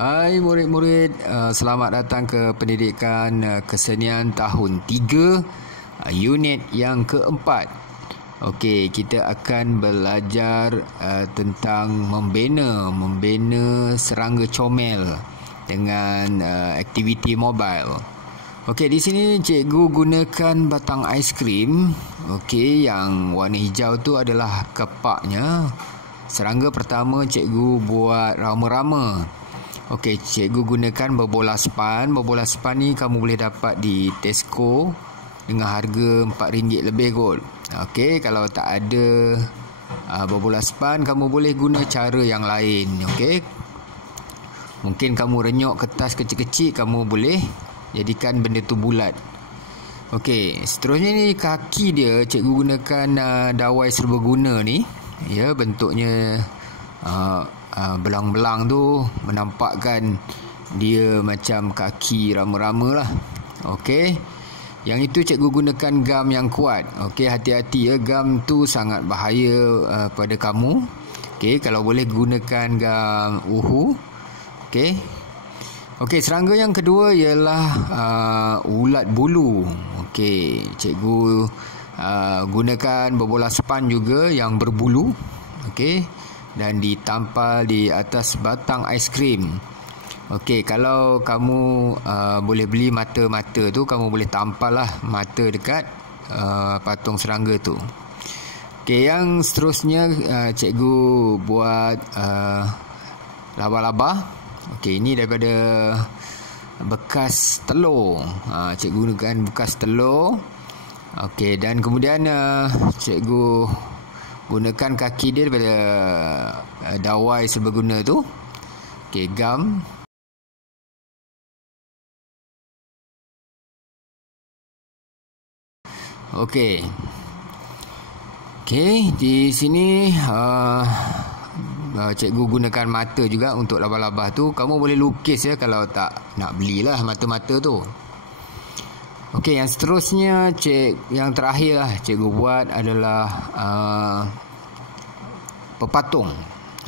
Hai murid-murid, selamat datang ke pendidikan kesenian tahun 3, unit yang keempat. Okey, kita akan belajar tentang membina serangga comel dengan aktiviti mobile. Okey, di sini cikgu gunakan batang aiskrim. Okey, yang warna hijau tu adalah kepaknya. Serangga pertama cikgu buat rama-rama. Okey, cikgu gunakan berbola span. Berbola span ni kamu boleh dapat di Tesco dengan harga RM4 lebih kot. Okey, kalau tak ada berbola span, kamu boleh guna cara yang lain. Okey, mungkin kamu renyok kertas kecil-kecil, kamu boleh jadikan benda tu bulat. Okey, seterusnya ni kaki dia cikgu gunakan dawai serbaguna ni. Ya, bentuknya belang-belang tu menampakkan dia macam kaki rama-rama lah. Okey, yang itu cikgu gunakan gam yang kuat. Okey, hati-hati ya, gam tu sangat bahaya pada kamu. Okey, kalau boleh gunakan gam uhu. Okey. Okey, serangga yang kedua ialah ulat bulu. Okey, cikgu gunakan berbola span juga yang berbulu. Okey, dan ditampal di atas batang aiskrim. Okey, kalau kamu boleh beli mata-mata tu, kamu boleh tampal lah mata dekat patung serangga tu. Okey, yang seterusnya cikgu buat laba-laba. Okey, ini daripada bekas telur. Cikgu gunakan bekas telur. Okey, dan kemudian cikgu gunakan kaki dia daripada dawai serbaguna tu. Okey, gam. Okey. Okey, di sini cikgu gunakan mata juga untuk laba-laba tu. Kamu boleh lukis ya, kalau tak nak belilah mata-mata tu. Okey, yang seterusnya yang terakhir lah cikgu buat adalah pepatung.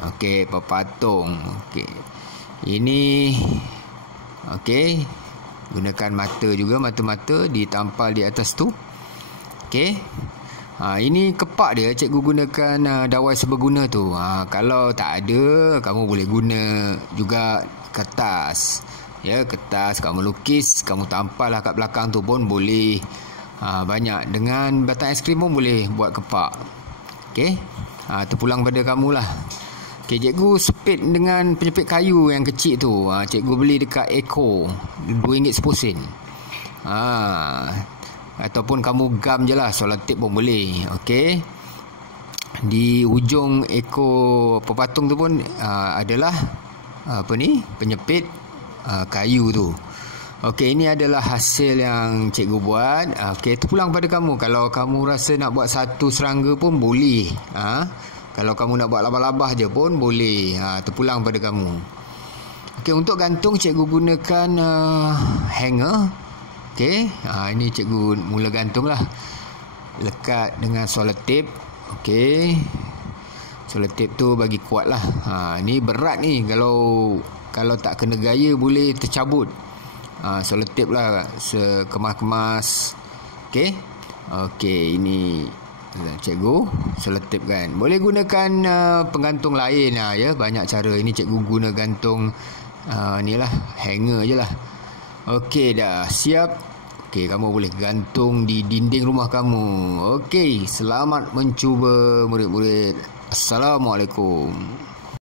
Okey, pepatung. Okey, ini okey, gunakan mata juga, mata-mata ditampal di atas tu. Okey, ini kepak dia cikgu gunakan dawai serbaguna tu. Kalau tak ada, kamu boleh guna juga kertas. Ya, kertas kamu lukis, kamu tampal lah kat belakang tu pun boleh. Banyak. Dengan batang aiskrim pun boleh buat kepak. Okey, terpulang pada kamu lah. Okey, cikgu sepit dengan penyepit kayu yang kecil tu. Cikgu beli dekat Eco, RM2.10. Ataupun kamu gam je lah, selotip pun boleh. Okey, di ujung ekor pepatung tu pun adalah penyepit kayu tu. Okey, ini adalah hasil yang cikgu buat. Okey, terpulang pada kamu. Kalau kamu rasa nak buat satu serangga pun boleh. Kalau kamu nak buat labah-labah je pun boleh. Terpulang pada kamu. Okey, untuk gantung cikgu gunakan hanger. Okey, ini cikgu mula gantung lah. Lekat dengan selotip. Okey, selotip tu bagi kuat lah. Ni berat ni. Kalau tak kena gaya boleh tercabut. Selotip lah, sekemas-kemas. Okey. Okey, ini cikgu selotip kan. Boleh gunakan penggantung lain ya, banyak cara. Ini cikgu guna gantung ni lah, hanger je lah. Okey, dah siap. Okey, kamu boleh gantung di dinding rumah kamu. Okey, selamat mencuba murid-murid. Assalamualaikum.